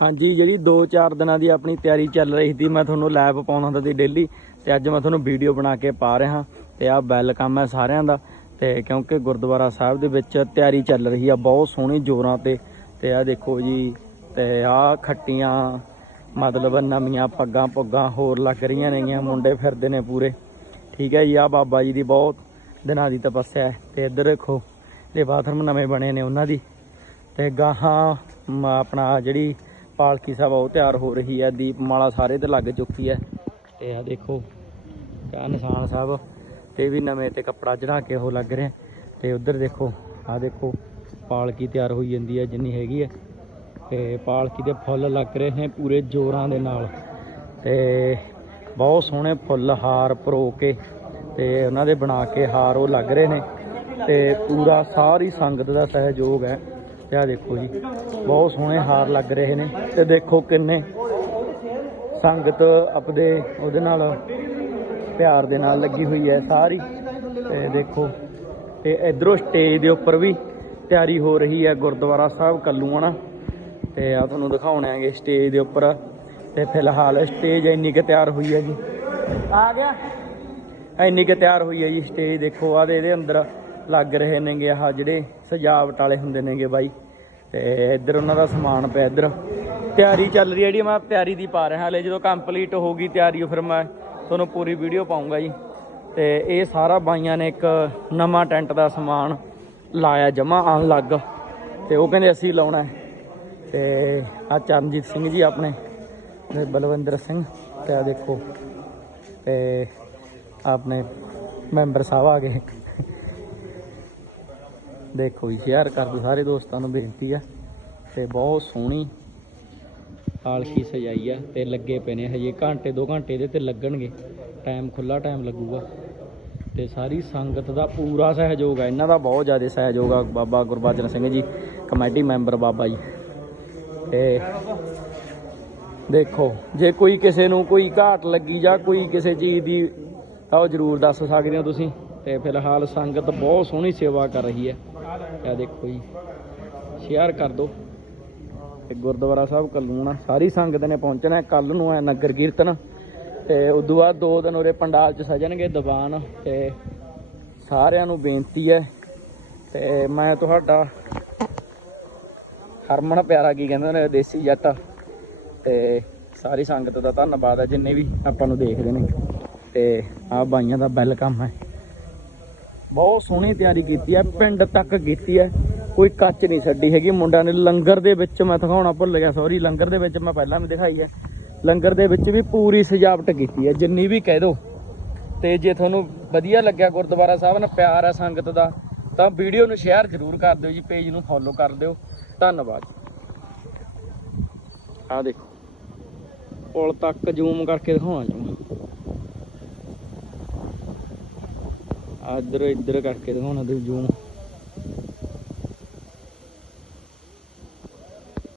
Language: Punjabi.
ਹਾਂਜੀ, ਜਿਹੜੀ 2-4 ਦਿਨਾਂ ਦੀ ਆਪਣੀ ਤਿਆਰੀ ਚੱਲ ਰਹੀ ਸੀ, ਮੈਂ ਤੁਹਾਨੂੰ ਲੈਬ ਪਾਉਣਾ ਹੁੰਦਾ ਸੀ ਡੇਲੀ ਤੇ ਅੱਜ ਮੈਂ ਤੁਹਾਨੂੰ ਵੀਡੀਓ ਬਣਾ ਕੇ ਪਾ ਰਿਹਾ ਤੇ ਆਹ ਵੈਲਕਮ ਹੈ ਸਾਰਿਆਂ ਦਾ, ਤੇ ਕਿਉਂਕਿ ਗੁਰਦੁਆਰਾ ਸਾਹਿਬ ਦੇ ਵਿੱਚ ਤਿਆਰੀ ਚੱਲ ਰਹੀ ਆ, ਬਹੁਤ ਸੋਹਣੀ ਜੋਰਾਂ ਤੇ ਤੇ ਆਹ ਦੇਖੋ ਜੀ, ਤੇ ਆਹ ਖੱਟੀਆਂ, ਮਤਲਬ ਨਵੀਆਂ ਪੱਗਾਂ ਪੁੱਗਾਂ ਹੋਰ ਲੱਗ ਰਹੀਆਂ ਨੇਗੀਆਂ, ਮੁੰਡੇ ਫਿਰਦੇ ਨੇ ਪੂਰੇ, ਠੀਕ ਹੈ ਜੀ ਆ ਬਾਬਾ ਜੀ ਦੀ ਬਹੁਤ ਦਿਨਾਂ ਦੀ ਤਪੱਸਿਆ ਹੈ, ਤੇ ਇੱਧਰ ਦੇਖੋ ਇਹ ਬਾਥਰੂਮ ਨਵੇਂ ਬਣੇ ਨੇ ਉਹਨਾਂ ਦੀ, ਤੇ ਗਾਹਾਂ, ਮ- ਆਪਣਾ ਜਿਹੜੀ ਪਾਲਕੀ ਸਾਹਿਬ, ਉਹ ਤਿਆਰ ਹੋ ਰਹੀ ਹੈ ਦੀਪਮਾਲਾ ਸਾਰੇ ਤੇ ਲੱਗ ਚੁੱਕੀ ਹੈ। ਤੇ ਆ ਦੇਖੋ ਕਾ ਨਿਸ਼ਾਨ ਸਾਹਿਬ, ਤੇ ਵੀ ਨਵੇਂ ਤੇ ਕੱਪੜਾ ਚੜਾ ਕੇ ਉਹ ਲੱਗ ਰਿਹਾ। ਤੇ ਉਧਰ ਦੇਖੋ ਆ ਦੇਖੋ, ਪਾਲਕੀ ਤਿਆਰ ਹੋਈ ਜਾਂਦੀ ਹੈ, ਜਿੰਨੀ ਹੈਗੀ ਹੈ। ਤੇ ਪਾਲਕੀ ਦੇ ਫੁੱਲ ਲੱਗ ਰਹੇ ਨੇ ਪੂਰੇ ਜੋਰਾਂ ਦੇ ਨਾਲ। ਤੇ ਬਹੁਤ ਸੋਹਣੇ ਫੁੱਲ ਹਾਰ ਪਰੋ ਕੇ, ਤੇ ਉਹਨਾਂ ਦੇ ਬਣਾ ਕੇ ਹਾਰ ਉਹ ਲੱਗ ਰਹੇ ਨੇ। ਤੇ ਪੂਰਾ ਸਾਰੀ ਸੰਗਤ ਦਾ ਸਹਿਯੋਗ ਹੈ। ਤੇ ਆ ਦੇਖੋ ਜੀ ਬਹੁਤ ਸੋਹਣੇ ਹਾਰ ਲੱਗ ਰਹੇ ਨੇ ਤੇ ਦੇਖੋ ਕਿੰਨੇ ਸੰਗਤ ਆਪਦੇ ਉਹਦੇ ਨਾਲ ਪਿਆਰ ਦੇ ਨਾਲ ਲੱਗੀ ਹੋਈ ਹੈ ਸਾਰੀ। ਤੇ ਦੇਖੋ ਤੇ ਇਧਰੋਂ ਸਟੇਜ ਦੇ ਉੱਪਰ ਵੀ ਤਿਆਰੀ ਹੋ ਰਹੀ ਹੈ ਗੁਰਦੁਆਰਾ ਸਾਹਿਬ ਕੱਲੂਆਣਾ। ਤੇ ਆ ਤੁਹਾਨੂੰ ਦਿਖਾਉਣੇ ਆਂਗੇ ਸਟੇਜ ਦੇ ਉੱਪਰ। ਤੇ ਫਿਲਹਾਲ ਸਟੇਜ ਇੰਨੀ ਕਿ ਤਿਆਰ ਹੋਈ ਹੈ ਜੀ। ਆ ਗਿਆ। ਇੰਨੀ ਕਿ ਤਿਆਰ ਹੋਈ ਹੈ ਜੀ ਸਟੇਜ ਦੇਖੋ ਆ ਦੇ ਇਹਦੇ ਅੰਦਰ ਲੱਗ ਰਹੇ ਨੇਗੇ ਆਹ ਜਿਹੜੇ ਸਜਾਵਟ ਵਾਲੇ ਹੁੰਦੇ ਨੇਗੇ ਬਾਈ। ਤੇ ਇੱਧਰ ਉਹਨਾਂ ਦਾ ਸਮਾਨ ਪਿਆ, ਇੱਧਰ ਤਿਆਰੀ ਚੱਲ ਰਹੀ ਹੈ ਜਿਹੜੀ, ਮੈਂ ਤਿਆਰੀ ਦੀ ਪਾ ਰਿਹਾ, ਹਲੇ ਜਦੋਂ ਕੰਪਲੀਟ ਹੋ ਗਈ ਤਿਆਰੀ, ਉਹ ਫਿਰ ਮੈਂ ਤੁਹਾਨੂੰ ਪੂਰੀ ਵੀਡੀਓ ਪਾਉਂਗਾ ਜੀ। ਤੇ ਇਹ ਸਾਰਾ ਬਾਈਆਂ ਨੇ ਇੱਕ ਨਵਾਂ ਟੈਂਟ ਦਾ ਸਮਾਨ ਲਾਇਆ ਜਮਾ ਆਣ ਲੱਗ। ਤੇ ਉਹ ਕਹਿੰਦੇ ਅਸੀਂ ਲਾਉਣਾ ਹੈ। ਤੇ ਆ ਚਰਨਜੀਤ ਸਿੰਘ ਜੀ ਆਪਣੇ, ਤੇ ਬਲਵਿੰਦਰ ਸਿੰਘ ਤੇ ਆ ਦੇਖੋ। ਤੇ ਆਪਣੇ ਮੈਂਬਰ ਸਾਹਿਬ ਆ ਗਏ। ਦੇਖੋ ਜੀ, ਸ਼ੇਅਰ ਕਰ ਦਿਓ ਸਾਰੇ ਦੋਸਤਾਂ ਨੂੰ ਬੇਨਤੀ ਆ। ਤੇ ਬਹੁਤ ਸੋਹਣੀ ਪਾਲਕੀ ਸਜਾਈ ਆ ਤੇ ਲੱਗੇ ਪਏ ਨੇ ਹਜੇ, ਘੰਟੇ 2 ਘੰਟੇ ਦੇ ਤੇ ਲੱਗਣਗੇ। ਟਾਈਮ ਖੁੱਲਾ ਟਾਈਮ ਲੱਗੂਗਾ। ਤੇ ਸਾਰੀ ਸੰਗਤ ਦਾ ਪੂਰਾ ਸਹਿਯੋਗ ਆ, ਇਹਨਾਂ ਦਾ ਬਹੁਤ ਜ਼ਿਆਦਾ ਸਹਿਯੋਗ ਆ, ਬਾਬਾ ਗੁਰਬਚਨ ਸਿੰਘ ਜੀ, ਕਮੇਟੀ ਮੈਂਬਰ ਬਾਬਾ ਜੀ। ਤੇ ਦੇਖੋ, ਜੇ ਕੋਈ ਕਿਸੇ ਨੂੰ ਕੋਈ ਘਾਟ ਲੱਗੀ ਜਾਂ ਕੋਈ ਕਿਸੇ ਚੀਜ਼ ਦੀ, ਤਾਂ ਉਹ ਜ਼ਰੂਰ ਦੱਸ ਸਕਦੇ ਹੋ ਤੁਸੀਂ। ਤੇ ਫਿਲਹਾਲ ਸੰਗਤ ਬਹੁਤ ਸੋਹਣੀ ਸੇਵਾ ਕਰ ਰਹੀ ਹੈ। ਇਹ ਦੇਖੋ ਜੀ। ਸ਼ੇਅਰ ਕਰ ਦਿਓ ਤੇ ਗੁਰਦੁਆਰਾ ਸਾਹਿਬ ਕੱਲੂਣਾ ਸਾਰੀ ਸੰਗਤ ਨੇ ਪਹੁੰਚਣਾ ਕੱਲ ਨੂੰ ਹੈ ਨਗਰ ਕੀਰਤਨ। ਤੇ ਤੋਂ ਬਾਅਦ ਦੋ ਦਿਨ ਉਰੇ ਪੰਡਾਲ 'ਚ ਸਜਣਗੇ ਦੀਵਾਨ। ਤੇ ਸਾਰਿਆਂ ਨੂੰ ਬੇਨਤੀ ਹੈ। ਤੇ ਮੈਂ ਤੁਹਾਡਾ ਹਰਮਨ ਪਿਆਰਾ ਕੀ ਕਹਿੰਦੇ ਨੇ, ਦੇਸੀ ਜੱਟ। ਤੇ ਸਾਰੀ ਸੰਗਤ ਦਾ ਧੰਨਵਾਦ ਹੈ, ਜਿੰਨੇ ਵੀ ਆਪਾਂ ਨੂੰ ਦੇਖਦੇ ਨੇ। ਤੇ ਆ ਬਾਈਆਂ ਦਾ ਵੈਲਕਮ ਹੈ। ਬਹੁਤ ਸੋਹਣੀ ਤਿਆਰੀ ਕੀਤੀ ਹੈ, ਪਿੰਡ ਤੱਕ ਕੀਤੀ ਹੈ। ਕੋਈ ਕੱਚ ਨਹੀਂ ਛੱਡੀ ਹੈਗੀ। ਮੁੰਡਿਆਂ ਨੇ ਲੰਗਰ ਦੇ ਵਿੱਚ ਮੈਂ ਦਿਖਾਉਣਾ ਭੁੱਲ ਗਿਆ ਸੌਰੀ ਲੰਗਰ ਦੇ ਵਿੱਚ ਮੈਂ ਪਹਿਲਾਂ ਵੀ ਦਿਖਾਈ ਹੈ। ਲੰਗਰ ਦੇ ਵਿੱਚ ਵੀ ਪੂਰੀ ਸਜਾਵਟ ਕੀਤੀ ਹੈ, ਜਿੰਨੀ ਵੀ ਕਹਿ ਦੋ। ਤੇ ਜੇ ਤੁਹਾਨੂੰ ਵਧੀਆ ਲੱਗਿਆ ਗੁਰਦੁਆਰਾ ਸਾਹਿਬ ਨਾਲ ਪਿਆਰ ਹੈ ਸੰਗਤ ਦਾ, ਤਾਂ ਵੀਡੀਓ ਨੂੰ ਸ਼ੇਅਰ ਜ਼ਰੂਰ ਕਰ ਦਿਓ ਜੀ ਪੇਜ ਨੂੰ ਫੋਲੋ ਕਰ ਦਿਓ। ਧੰਨਵਾਦ। ਆ ਦੇਖੋ। ਪੁਲ ਤੱਕ ਜ਼ੂਮ ਕਰਕੇ ਦਿਖਾਉਣਾ ਚਾਹੁੰਦਾ। ਆ ਇੱਧਰ ਇੱਧਰ ਕਰਕੇ ਦਿਖਾਉਣਾ ਤੇ ਜ਼ੂਮ।